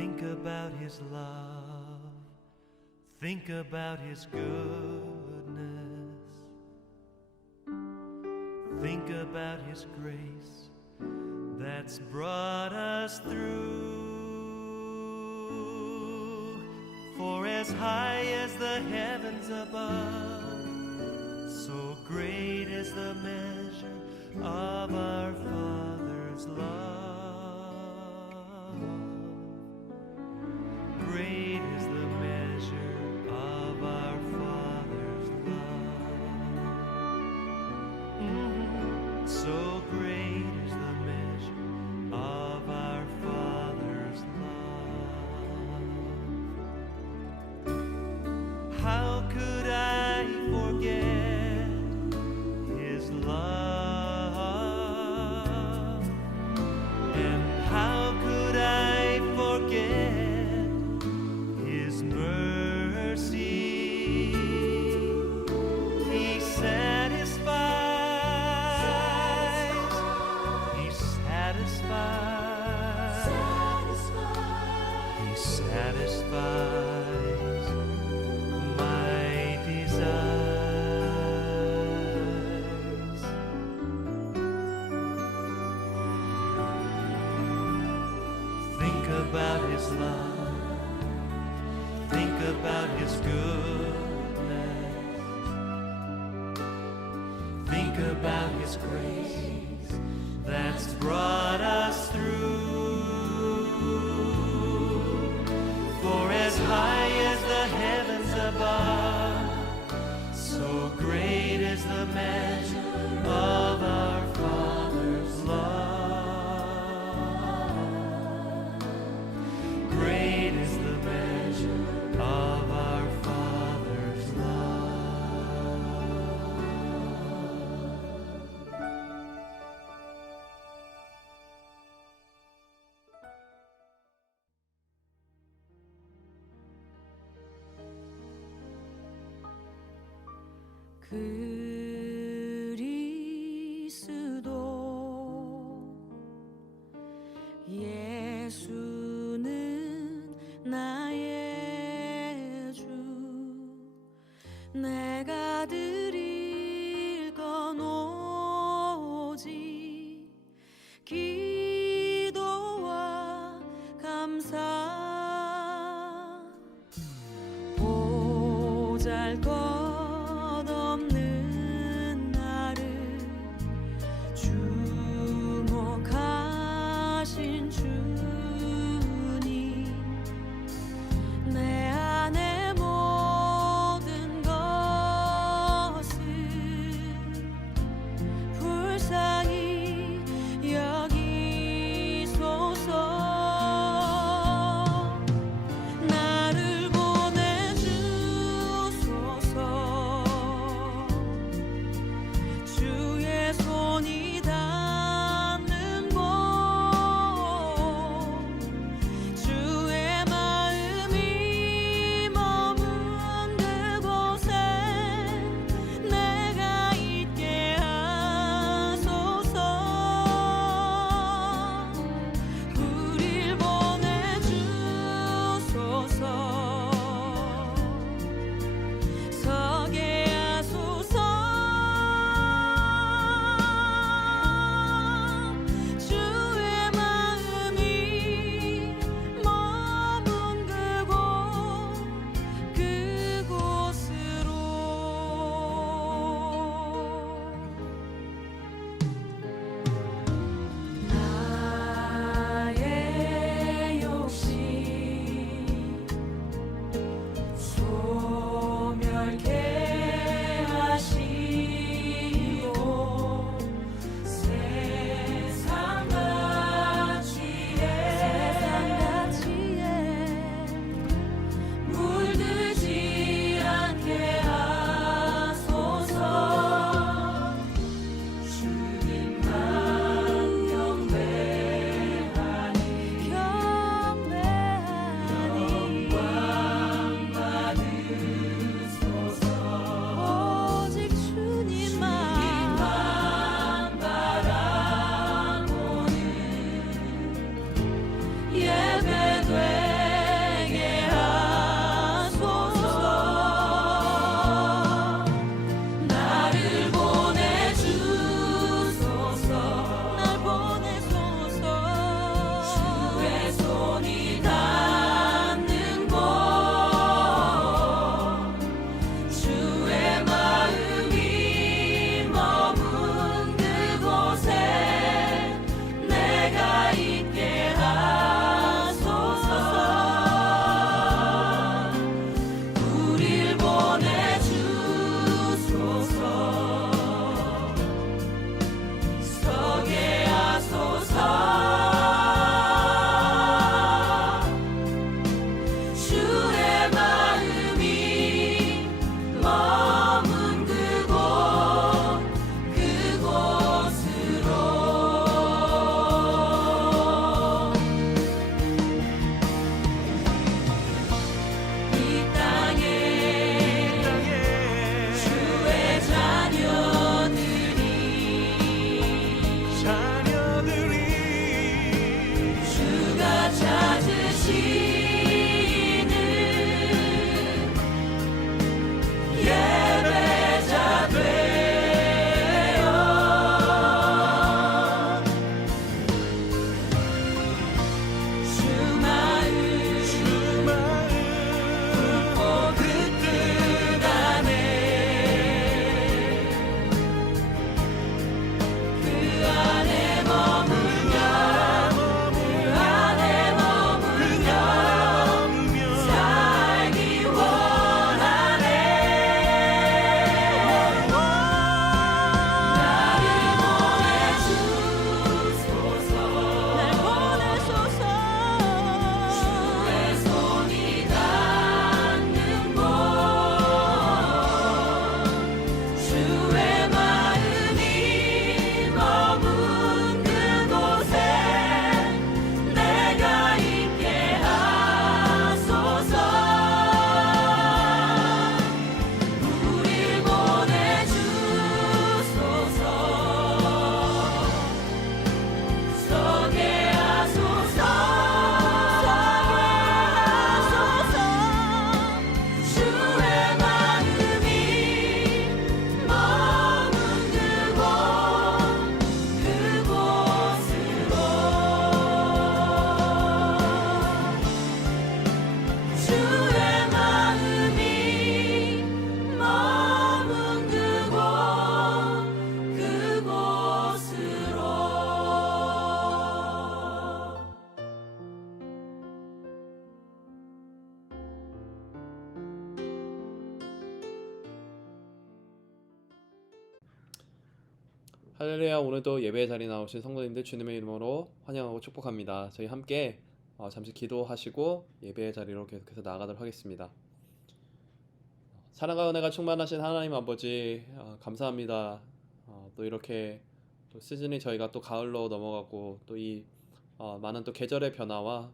Think about His love, think about His goodness, think about His grace that's brought us through. For as high as the heavens above, so great is the measure of our Father's love. Great is the measure of our Father's love. So great is the measure of our Father's love. How could I forget His love? And how could I forget His mercy? He satisfies, He satisfies, He satisfies my desires. Think about His love, think about His goodness, think about His grace that's brought us through. For as high as the heavens above, so great is the measure of our Father's love. Great is the measure of our Father's love. 그리스도 예수는 나의 주, 내가 드릴 건 오직 기도와 감사. 보잘것없는 나를 주목하신 주님, 할렐루야. 오늘도 예배의 자리에 나오신 성도님들 주님의 이름으로 환영하고 축복합니다. 저희 함께 잠시 기도하시고 예배의 자리로 계속해서 나아가도록 하겠습니다. 사랑과 은혜가 충만하신 하나님 아버지, 감사합니다. 또 이렇게 또 시즌이 저희가 또 가을로 넘어가고 또 이 많은 또 계절의 변화와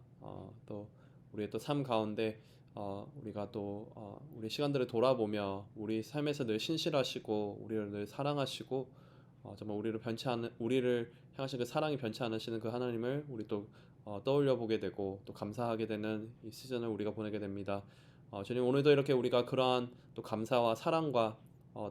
또 우리의 또 삶 가운데 우리가 또 우리 시간들을 돌아보며 우리 삶에서 늘 신실하시고 우리를 늘 사랑하시고 정말 우리를 향하신 그 사랑이 변치 않으시는 그 하나님을 우리 또 떠올려 보게 되고 또 감사하게 되는 이 시즌을 우리가 보내게 됩니다. 주님, 오늘도 이렇게 우리가 그러한 또 감사와 사랑과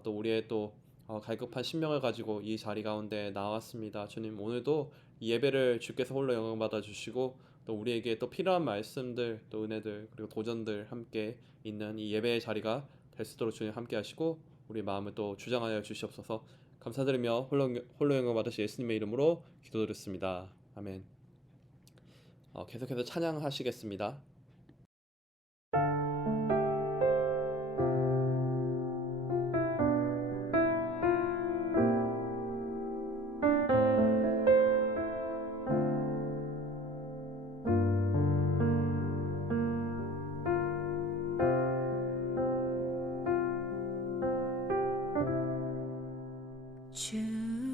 또 우리의 또 갈급한 심령을 가지고 이 자리 가운데 나왔습니다. 주님, 오늘도 이 예배를 주께서 홀로 영광 받아 주시고 또 우리에게 또 필요한 말씀들 또 은혜들 그리고 도전들 함께 있는 이 예배의 자리가 될 수 있도록 주님 함께 하시고 우리 마음을 또 주장하여 주시옵소서. 감사드리며 홀로 영광 받으시 예수님의 이름으로 기도드렸습니다. 아멘. 계속해서 찬양하시겠습니다.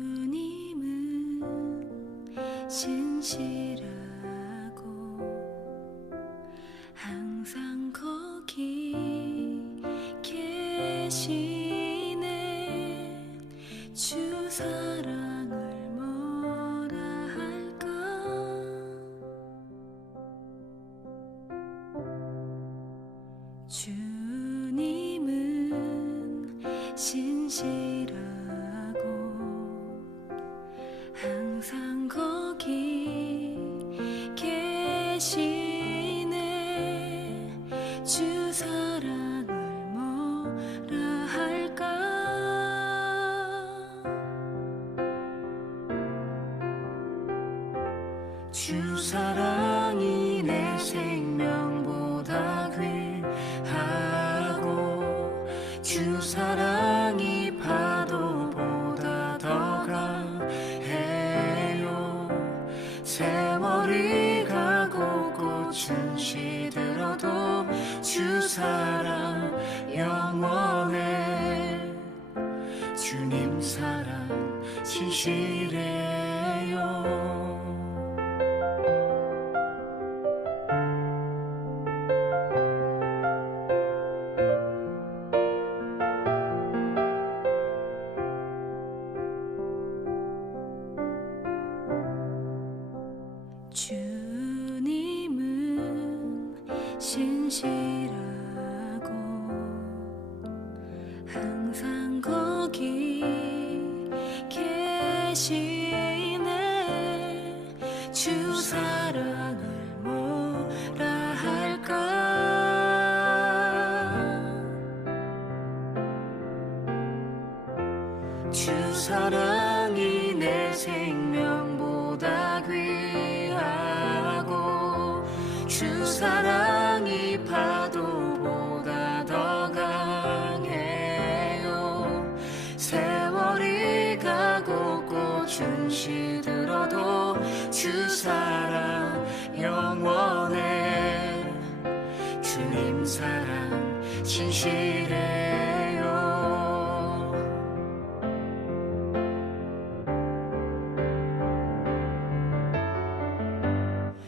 주님은 신실하고 항상 거기 계시네. 주 사랑을 뭐라 할까. 주님은 신실하고 항상 거기 계시네. 주 사랑을 뭐라 할까. 주 사랑이 내 생명보다 귀하고 주 사랑이 파도보다 더 강해요. 세월이 가고 꽃은 시들어도 주 사랑 영원해. 주님 사랑 진실해요. 주님은 신실하고 항상 거기 계시네. 주 사랑을 뭐라 할까. 주 사랑이 내 생명보다 귀하고 주 사랑이 파도보다 더 강해요. 세월이 가고 꽃은 시들어도 주 사랑 영원해. 주님 사랑 진실해요.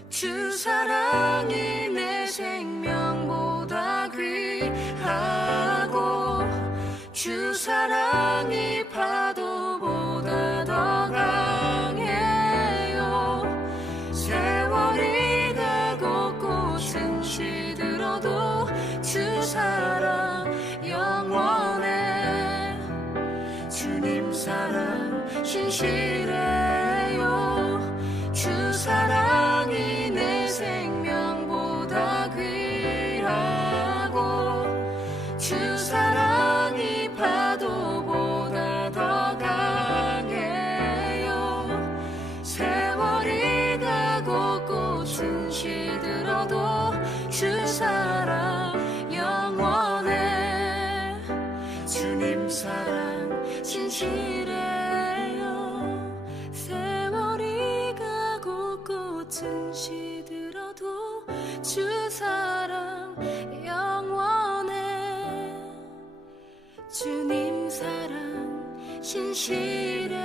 주 사랑이 내 생명보다 귀하고 주 사랑이 파도보다 더 강해요. 세월이 가고 꽃은 시들어도 주 사랑 영원해. 주님 사랑 진실해요. 주 사랑이 내 생명보다 귀하고 주 사랑이 파도보다 더 강해요. 세월이 가고 꽃은 시들어도 주 사랑 영원해. 주님 사랑 진실해요. 숨쉬들어도 주 사랑 영원해. 주님 사랑 신실해요.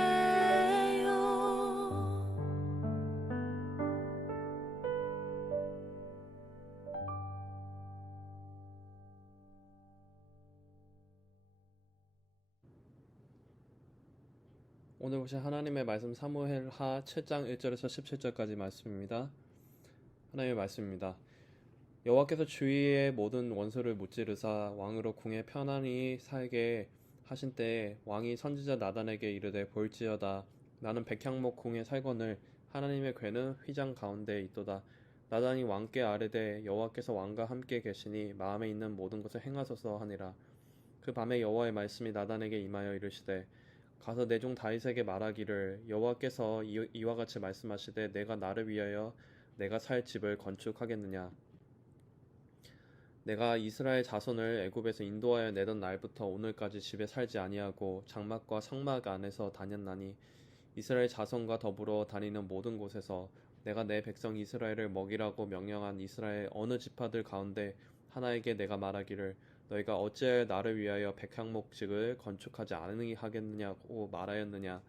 오늘 보신 하나님의 말씀 사무엘하 7장 1절에서 17절까지 말씀입니다. 하나님의 말씀입니다. 여호와께서 주위의 모든 원수를 무찌르사 왕으로 궁에 편안히 살게 하신 때에 왕이 선지자 나단에게 이르되 볼지어다 나는 백향목 궁에 살거늘 하나님의 궤는 휘장 가운데 있도다. 나단이 왕께 아뢰되 여호와께서 왕과 함께 계시니 마음에 있는 모든 것을 행하소서 하니라. 그 밤에 여호와의 말씀이 나단에게 임하여 이르시되 가서 내 종 다윗에게 말하기를 여호와께서 이와 같이 말씀하시되 내가 나를 위하여 내가 살 집을 건축하겠느냐. 내가 이스라엘 자손을 애굽에서 인도하여 내던 날부터 오늘까지 집에 살지 아니하고 장막과 성막 안에서 다녔나니 이스라엘 자손과 더불어 다니는 모든 곳에서 내가 내 백성 이스라엘을 먹이라고 명령한 이스라엘 어느 지파들 가운데 하나에게 내가 말하기를 너희가 어찌하여 나를 위하여 백향목식을 건축하지 아니하겠느냐고 말하였느냐.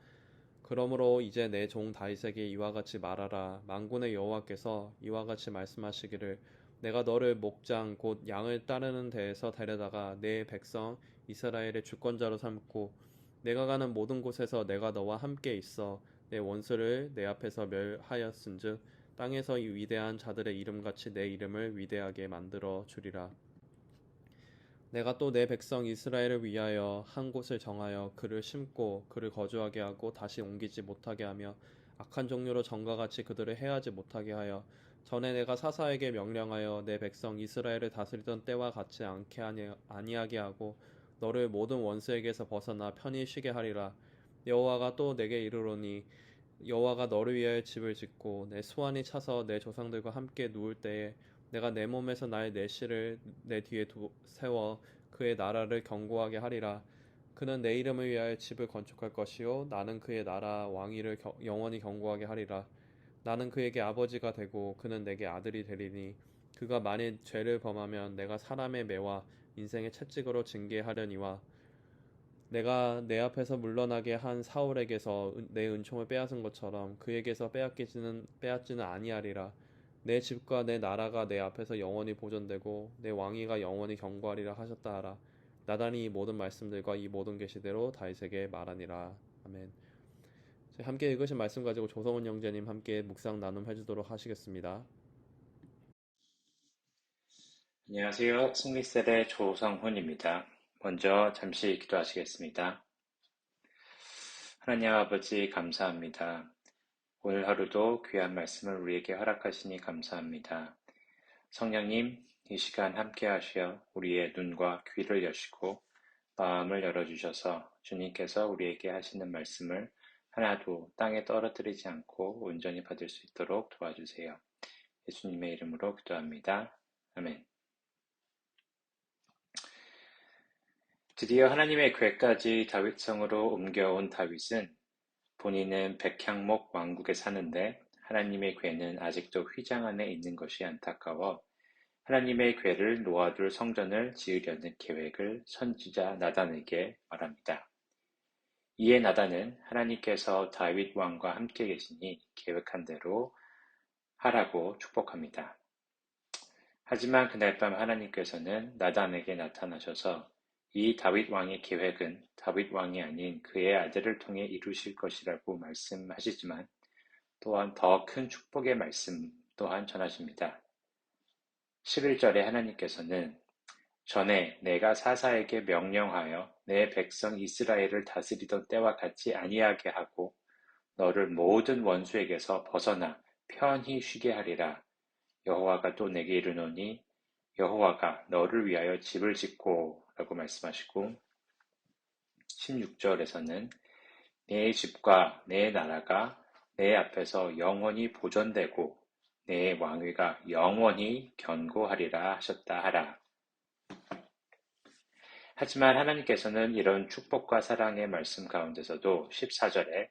그러므로 이제 내 종 다윗에게 이와 같이 말하라. 만군의 여호와께서 이와 같이 말씀하시기를 내가 너를 목장 곧 양을 따르는 데에서 데려다가 내 백성 이스라엘의 주권자로 삼고 내가 가는 모든 곳에서 내가 너와 함께 있어 내 원수를 내 앞에서 멸하였은즉 땅에서 이 위대한 자들의 이름같이 내 이름을 위대하게 만들어 주리라. 내가 또 내 백성 이스라엘을 위하여 한 곳을 정하여 그를 심고 그를 거주하게 하고 다시 옮기지 못하게 하며 악한 종류로 전과 같이 그들을 해하지 못하게 하여 전에 내가 사사에게 명령하여 내 백성 이스라엘을 다스리던 때와 같이 않게 아니하게 하고 너를 모든 원수에게서 벗어나 편히 쉬게 하리라. 여호와가 또 내게 이르노니 여호와가 너를 위하여 집을 짓고 내 수완이 차서 내 조상들과 함께 누울 때에 내가 내 몸에서 나의 내실을 내 뒤에 세워 그의 나라를 견고하게 하리라. 그는 내 이름을 위하여 집을 건축할 것이요 나는 그의 나라 왕위를 영원히 견고하게 하리라. 나는 그에게 아버지가 되고 그는 내게 아들이 되리니 그가 만일 죄를 범하면 내가 사람의 매와 인생의 채찍으로 징계하려니와 내가 내 앞에서 물러나게 한 사울에게서 내 은총을 빼앗은 것처럼 그에게서 빼앗지는 아니하리라. 내 집과 내 나라가 내 앞에서 영원히 보존되고 내 왕위가 영원히 견고하리라 하셨다 하라. 나단이 이 모든 말씀들과 이 모든 계시대로 다윗에게 말하니라. 아멘. 함께 읽으신 말씀 가지고 조성훈 형제님 함께 묵상 나눔 해주도록 하시겠습니다. 안녕하세요. 승리셀의 조성훈입니다. 먼저 잠시 기도하시겠습니다. 하나님 아버지 감사합니다. 오늘 하루도 귀한 말씀을 우리에게 허락하시니 감사합니다. 성령님, 이 시간 함께 하시어 우리의 눈과 귀를 여시고 마음을 열어주셔서 주님께서 우리에게 하시는 말씀을 하나도 땅에 떨어뜨리지 않고 온전히 받을 수 있도록 도와주세요. 예수님의 이름으로 기도합니다. 아멘. 드디어 하나님의 궤까지 다윗성으로 옮겨온 다윗은 본인은 백향목 왕국에 사는데 하나님의 궤는 아직도 휘장 안에 있는 것이 안타까워 하나님의 궤를 놓아둘 성전을 지으려는 계획을 선지자 나단에게 말합니다. 이에 나단은 하나님께서 다윗 왕과 함께 계시니 계획한 대로 하라고 축복합니다. 하지만 그날 밤 하나님께서는 나단에게 나타나셔서 이 다윗 왕의 계획은 다윗 왕이 아닌 그의 아들을 통해 이루실 것이라고 말씀하시지만 또한 더 큰 축복의 말씀 또한 전하십니다. 11절에 하나님께서는 전에 내가 사사에게 명령하여 내 백성 이스라엘을 다스리던 때와 같이 아니하게 하고 너를 모든 원수에게서 벗어나 편히 쉬게 하리라. 여호와가 또 내게 이르노니 여호와가 너를 위하여 집을 짓고 라고 말씀하시고 16절에서는 내 집과 내 나라가 내 앞에서 영원히 보존되고 내 왕위가 영원히 견고하리라 하셨다 하라. 하지만 하나님께서는 이런 축복과 사랑의 말씀 가운데서도 14절에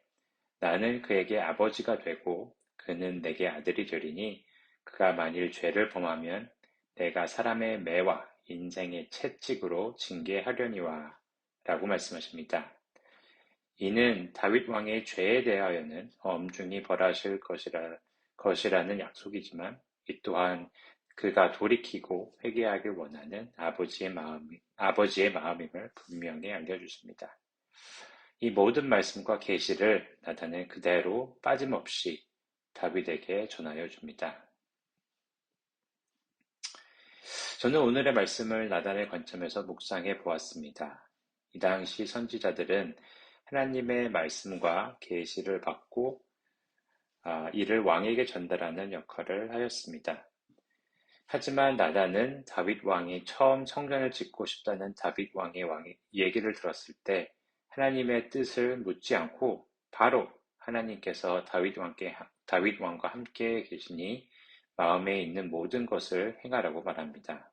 나는 그에게 아버지가 되고 그는 내게 아들이 되리니 그가 만일 죄를 범하면 내가 사람의 매와 인생의 채찍으로 징계하려니와 라고 말씀하십니다. 이는 다윗 왕의 죄에 대하여는 엄중히 벌하실 것이라는 약속이지만 이 또한 그가 돌이키고 회개하길 원하는 아버지의 마음임을 분명히 알려주십니다. 이 모든 말씀과 계시를 나단은 그대로 빠짐없이 다윗에게 전하여 줍니다. 저는 오늘의 말씀을 나단의 관점에서 묵상해 보았습니다. 이 당시 선지자들은 하나님의 말씀과 계시를 받고 이를 왕에게 전달하는 역할을 하였습니다. 하지만 나단은 다윗 왕이 처음 성전을 짓고 싶다는 다윗 왕의 얘기를 들었을 때 하나님의 뜻을 묻지 않고 바로 하나님께서 다윗 왕과 함께 계시니 마음에 있는 모든 것을 행하라고 말합니다.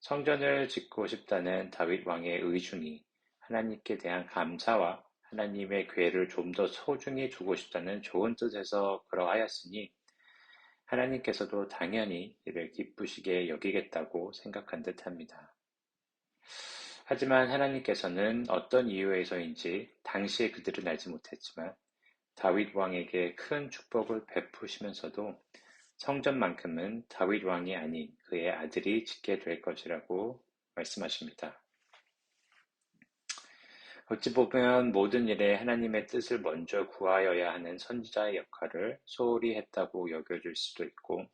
성전을 짓고 싶다는 다윗 왕의 의중이 하나님께 대한 감사와 하나님의 궤를 좀 더 소중히 두고 싶다는 좋은 뜻에서 그러하였으니 하나님께서도 당연히 이를 기쁘시게 여기겠다고 생각한 듯합니다. 하지만 하나님께서는 어떤 이유에서인지 당시에 그들은 알지 못했지만 다윗 왕에게 큰 축복을 베푸시면서도 성전만큼은 다윗 왕이 아닌 그의 아들이 짓게 될 것이라고 말씀하십니다. 어찌 보면 모든 일에 하나님의 뜻을 먼저 구하여야 하는 선지자의 역할을 소홀히 했다고 여겨질 수도 있고,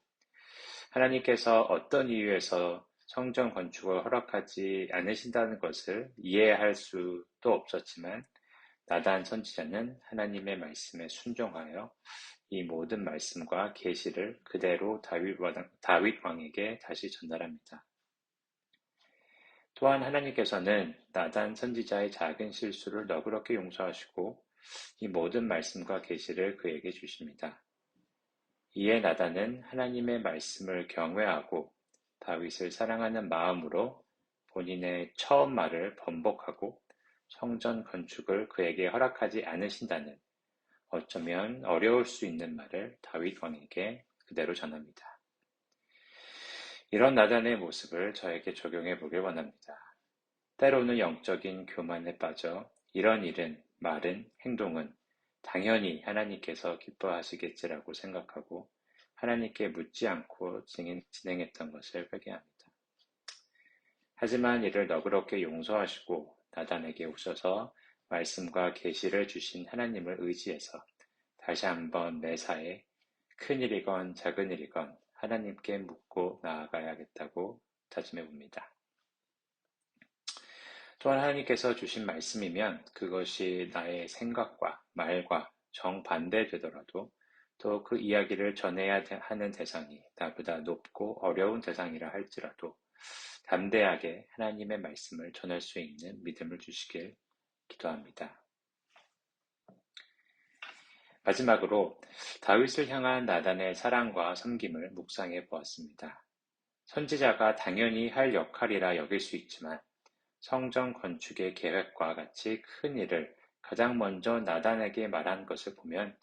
하나님께서 어떤 이유에서 성전 건축을 허락하지 않으신다는 것을 이해할 수도 없었지만, 나단 선지자는 하나님의 말씀에 순종하여 이 모든 말씀과 계시를 그대로 다윗 왕에게 다시 전달합니다. 또한 하나님께서는 나단 선지자의 작은 실수를 너그럽게 용서하시고 이 모든 말씀과 계시를 그에게 주십니다. 이에 나단은 하나님의 말씀을 경외하고 다윗을 사랑하는 마음으로 본인의 처음 말을 번복하고 성전 건축을 그에게 허락하지 않으신다는 어쩌면 어려울 수 있는 말을 다윗 왕에게 그대로 전합니다. 이런 나단의 모습을 저에게 적용해 보길 원합니다. 때로는 영적인 교만에 빠져 이런 일은, 말은, 행동은 당연히 하나님께서 기뻐하시겠지라고 생각하고 하나님께 묻지 않고 진행했던 것을 회개합니다. 하지만 이를 너그럽게 용서하시고 나단에게 오셔서 말씀과 계시를 주신 하나님을 의지해서 다시 한번 매사에 큰 일이건 작은 일이건 하나님께 묻고 나아가야겠다고 다짐해 봅니다. 또한 하나님께서 주신 말씀이면 그것이 나의 생각과 말과 정반대되더라도 또 그 이야기를 전해야 하는 대상이 나보다 높고 어려운 대상이라 할지라도 담대하게 하나님의 말씀을 전할 수 있는 믿음을 주시길 기도합니다. 마지막으로 다윗을 향한 나단의 사랑과 섬김을 묵상해 보았습니다. 선지자가 당연히 할 역할이라 여길 수 있지만 성전 건축의 계획과 같이 큰 일을 가장 먼저 나단에게 말한 것을 보면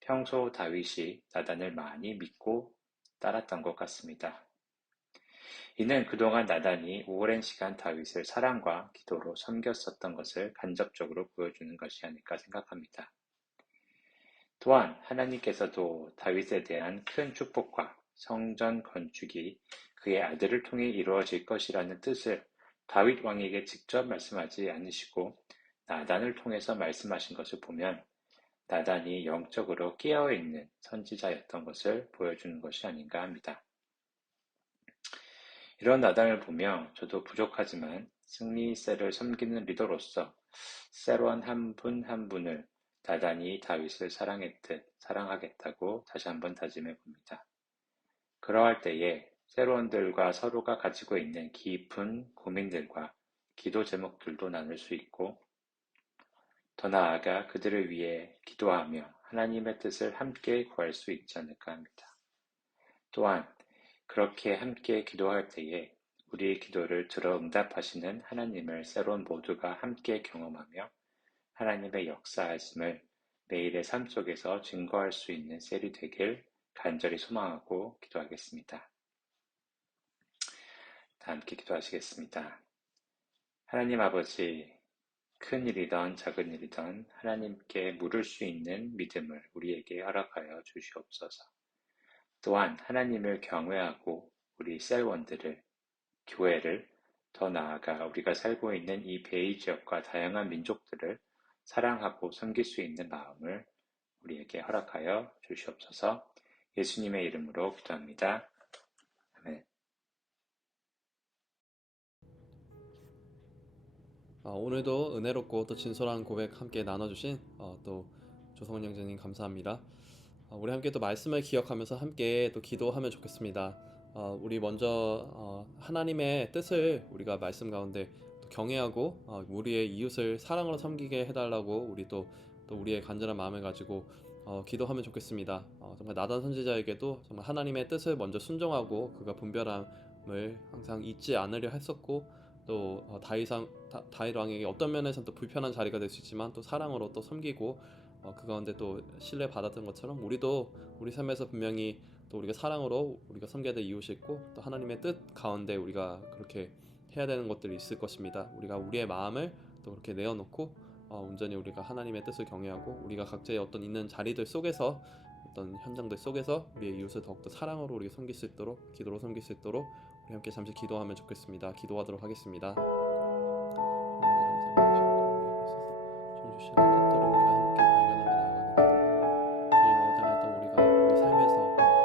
평소 다윗이 나단을 많이 믿고 따랐던 것 같습니다. 이는 그동안 나단이 오랜 시간 다윗을 사랑과 기도로 섬겼었던 것을 간접적으로 보여주는 것이 아닐까 생각합니다. 또한 하나님께서도 다윗에 대한 큰 축복과 성전 건축이 그의 아들을 통해 이루어질 것이라는 뜻을 다윗 왕에게 직접 말씀하지 않으시고 나단을 통해서 말씀하신 것을 보면 나단이 영적으로 깨어있는 선지자였던 것을 보여주는 것이 아닌가 합니다. 이런 나단을 보며 저도 부족하지만 승리세를 섬기는 리더로서 세론 한 분 한 분을 나단이 다윗을 사랑했듯 사랑하겠다고 다시 한번 다짐해 봅니다. 그러할 때에 세론들과 서로가 가지고 있는 깊은 고민들과 기도 제목들도 나눌 수 있고 더 나아가 그들을 위해 기도하며 하나님의 뜻을 함께 구할 수 있지 않을까 합니다. 또한 그렇게 함께 기도할 때에 우리의 기도를 들어 응답하시는 하나님을 세론 모두가 함께 경험하며 하나님의 역사하심을 매일의 삶 속에서 증거할 수 있는 셀이 되길 간절히 소망하고 기도하겠습니다. 다 함께 기도하시겠습니다. 하나님 아버지, 큰 일이든 작은 일이든 하나님께 물을 수 있는 믿음을 우리에게 허락하여 주시옵소서. 또한 하나님을 경외하고 우리 셀원들을, 교회를, 더 나아가 우리가 살고 있는 이 베이 지역과 다양한 민족들을 사랑하고 섬길 수 있는 마음을 우리에게 허락하여 주시옵소서. 예수님의 이름으로 기도합니다. 아멘. 오늘도 은혜롭고 또 진솔한 고백 함께 나눠주신 또 조성원 형제님 감사합니다. 우리 함께 또 말씀을 기억하면서 함께 또 기도하면 좋겠습니다. 우리 먼저 하나님의 뜻을 우리가 말씀 가운데 또 경외하고 우리의 이웃을 사랑으로 섬기게 해달라고 우리 또 우리의 간절한 마음을 가지고 기도하면 좋겠습니다. 정말 나단 선지자에게도 정말 하나님의 뜻을 먼저 순종하고 그가 분별함을 항상 잊지 않으려 했었고, 또 다윗 왕에게 어떤 면에서는 또 불편한 자리가 될 수 있지만 또 사랑으로 또 섬기고 그 가운데 또 신뢰 받았던 것처럼 우리도 우리 삶에서 분명히 또 우리가 사랑으로 우리가 섬겨야 될 이웃이 있고 또 하나님의 뜻 가운데 우리가 그렇게 해야 되는 것들이 있을 것입니다. 우리가 우리의 마음을 또 그렇게 내어놓고 온전히 우리가 하나님의 뜻을 경외하고 우리가 각자의 어떤 있는 자리들 속에서 어떤 현장들 속에서 우리의 이웃을 더욱더 사랑으로 우리가 섬길 수 있도록, 기도로 섬길 수 있도록 우리 함께 잠시 기도하면 좋겠습니다. 기도하도록 하겠습니다. 주님 주신 그 뜻들을 우리가 함께 발견하며 나아가는 기도합니다. 주님 아버지, 또 우리가 우리 삶에서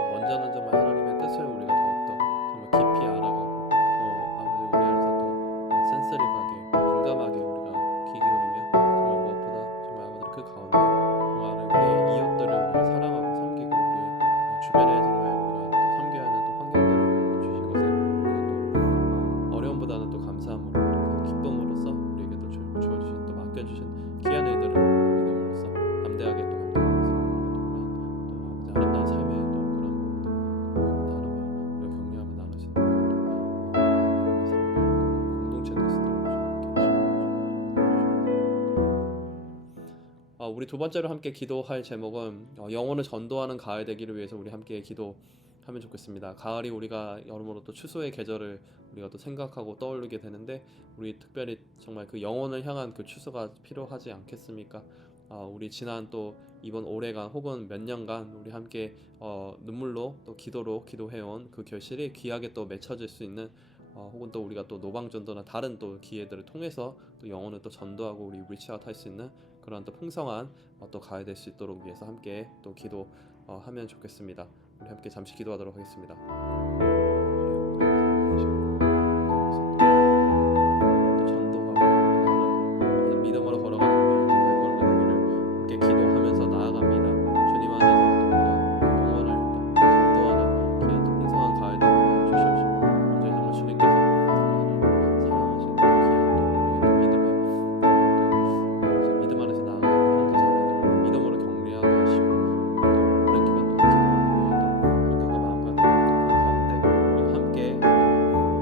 먼저는 정말 하나님의 뜻을 우리가 더욱더 정말 깊이 알아가고 또 아버지 우리 안에서 더 센스리하게 민감하게 우리가 귀 기울이며 정말 무엇보다 정말 아버지 그 가운데 정말 우리의 이웃들을 우리가 사랑하고 섬기고 우리의 주변에 정말 우리가 또 섬겨야 하는 또 환경들을 주신 것에 우리가 또 어려움보다는 또 감사함으로 또 기쁨으로써 우리에게 또 주어주신 또 맡겨주신 귀한 일들을 믿음으로써 담대하게 또 감당하면서 우리가 또 그런 또 아름다운 삶의 또 그런 부분들을 나누며 우리가 격려하며 나누시는 공동체 될 수 있도록 우리 두 번째로 함께 기도할 제목은 영혼을 전도하는 가을 되기를 위해서 우리 함께 기도하면 좋겠습니다. 가을이 우리가 여러모로 또 추수의 계절을 우리가 또 생각하고 떠올리게 되는데 우리 특별히 정말 그 영혼을 향한 그 추수가 필요하지 않겠습니까? 우리 지난 또 이번 올해간 혹은 몇 년간 우리 함께 눈물로 또 기도로 기도해온 그 결실이 귀하게 또 맺혀질 수 있는 혹은 또 우리가 또 노방전도나 다른 또 기회들을 통해서 또 영혼을 또 전도하고 우리 리치아웃 할 수 있는 그런 또 풍성한 또 가을 될 수 있도록 위해서 함께 또 기도하면 좋겠습니다. 우리 함께 잠시 기도하도록 하겠습니다. 또 전도하고 나누고 믿음으로 걸어가는 우리의 발걸음을 되기를 함께 기도하면서 나아갑니다. 주님 안에서 또 우리가 영혼을 또 전도하는 귀한 또 풍성한 가을 되게 하여 주시옵시고, 언제 정말 주님께서 사랑하시는 또 귀한 또 우리의 또 믿음 안에서 나아가는 형제 자매들을 믿음으로 격려하게 하시고, 또 오랜 기간 동안 기도하기 위해 또 성경과 마음과 뜻을 듣고 가운데 우리가 함께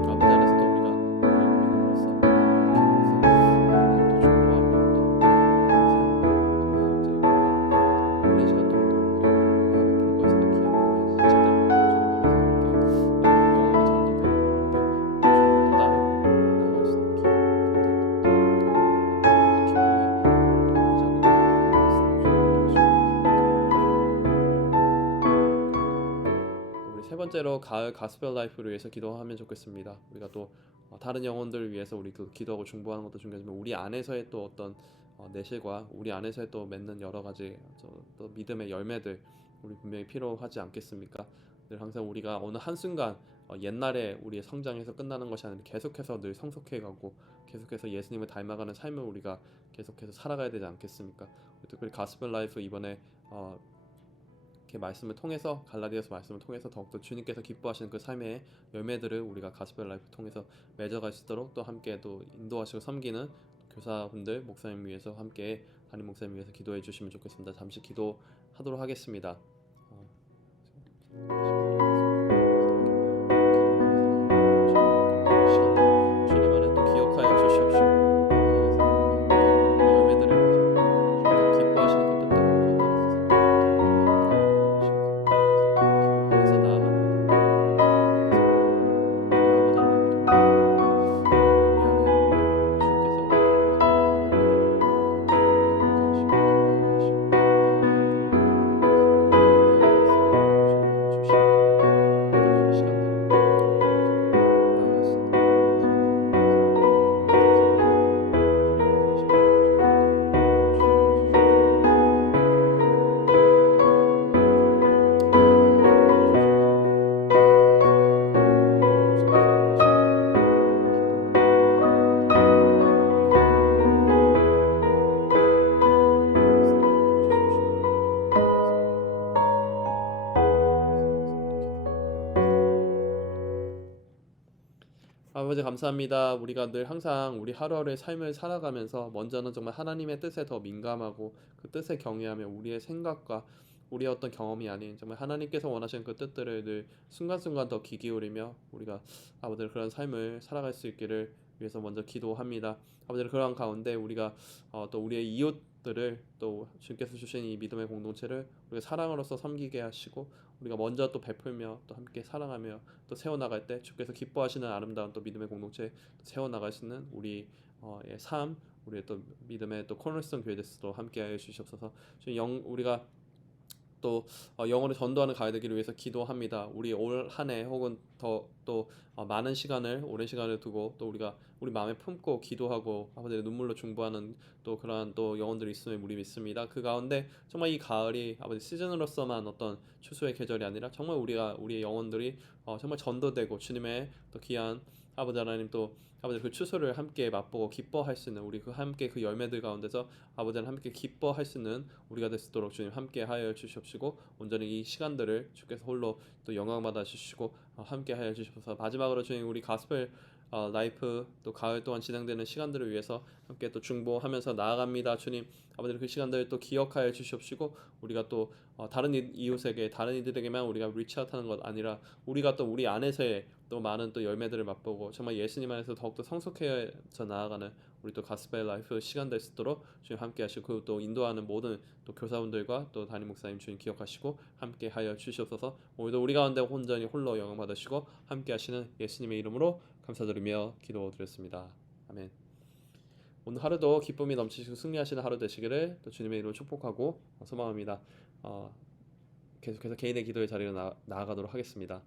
아버지 안에서 또 우리가 하나님의 믿음으로써 또 중보하며 또 오랜 시간 동안 또 이렇게 마음에 품고 있었던 귀한 믿음의 지체들 주님 안에서 함께 영혼이 전도되고 또 따르고 나아갈 수 있는 기회, 우리 세 번째로 가을 가스펠 라이프를 위해서 기도하면 좋겠습니다. 우리가 또 다른 영혼들을 위해서 우리 그 기도하고 중보하는 것도 중요하지만 우리 안에서의 또 어떤 내실과 우리 안에서의 또 맺는 여러 가지 또 믿음의 열매들 우리 분명히 필요하지 않겠습니까? 늘 항상 우리가 어느 한순간 옛날에 우리의 성장에서 끝나는 것이 아니라 계속해서 늘 성숙해가고 계속해서 예수님을 닮아가는 삶을 우리가 계속해서 살아가야 되지 않겠습니까? 특별히 가스펠 라이프 이번에 이렇게 말씀을 통해서 갈라디아서 말씀을 통해서 더욱더 주님께서 기뻐하시는 그 삶의 열매들을 우리가 가스펠 라이프 통해서 맺어갈 수 있도록 또 함께 또 인도하시고 섬기는 교사분들, 목사님 위해서 함께 담임 목사님 위해서 기도해 주시면 좋겠습니다. 잠시 기도하도록 하겠습니다. 주님 안에 또 기억하여 주시옵시고 이 열매들을 맺어 기뻐하시는 것들 아버지 감사합니다. 우리가 늘 항상 우리 하루하루의 삶을 살아가면서 먼저는 정말 하나님의 뜻에 더 민감하고 그 뜻에 경외하며 우리의 생각과 우리의 어떤 경험이 아닌 정말 하나님께서 원하시는 그 뜻들을 늘 순간순간 더 귀 기울이며 우리가 아버지 그런 삶을 살아갈 수 있기를 위해서 먼저 기도합니다. 아버지 그러한 가운데 우리가 또 우리의 이웃들을 또 주님께서 주신 이 믿음의 공동체를 우리가 사랑으로서 섬기게 하시고 우리가 먼저 또 베풀며 또 함께 사랑하며 또 세워나갈 때 주께서 기뻐하시는 아름다운 또 믿음의 공동체 세워나갈 수 있는 우리의 삶, 우리의 또 믿음의 또 코너스톤 교회 데서도 함께하여 주시옵소서. 우리가 또 영어로 전도하는 가야 되기를 위해서 기도합니다. 우리 올 한 해 혹은 더 또 많은 시간을 오랜 시간을 두고 또 우리가 우리 마음에 품고 기도하고 아버지의 눈물로 중보하는 또 그러한 또 영혼들이 있음을 우리 믿습니다. 그 가운데 정말 이 가을이 아버지 시즌으로서만 어떤 추수의 계절이 아니라 정말 우리의 영혼들이 정말 전도되고 주님의 또 귀한 아버지 하나님 또 아버지 그 추수를 함께 맛보고 기뻐할 수 있는 우리 그 함께 그 열매들 가운데서 아버지는 함께 기뻐할 수 있는 우리가 될 수 있도록 주님 함께 하여 주시옵시고 온전히 이 시간들을 주께서 홀로 또 영광 받아 주시고 함께 하여 주시옵소서. 마지막으로 주님 우리 가스펠 라이프 또 가을 동안 진행되는 시간들을 위해서 함께 또 중보하면서 나아갑니다. 주님 아버지 그 시간들을 또 기억하여 주시옵시고 우리가 또 다른 이웃에게 다른 이들에게만 우리가 리치아웃하는 것 아니라 우리가 또 우리 안에서의 또 많은 또 열매들을 맛보고 정말 예수님 안에서 더욱더 성숙해져 나아가는 우리 또 가스펠 라이프 시간 될 수 있도록 주님 함께 하시고 또 인도하는 모든 또 교사분들과 또 담임 목사님 주님 기억하시고 함께 하여 주시옵소서. 오늘도 우리 가운데 온전히 홀로 영광 받으시고 함께 하시는 예수님의 이름으로 감사드리며 기도드렸습니다. 아멘. 오늘 하루도 기쁨이 넘치시고 승리하시는 하루 되시기를 또 주님의 이름으로 축복하고 소망합니다. 계속해서 개인의 기도의 자리로 나아가도록 하겠습니다.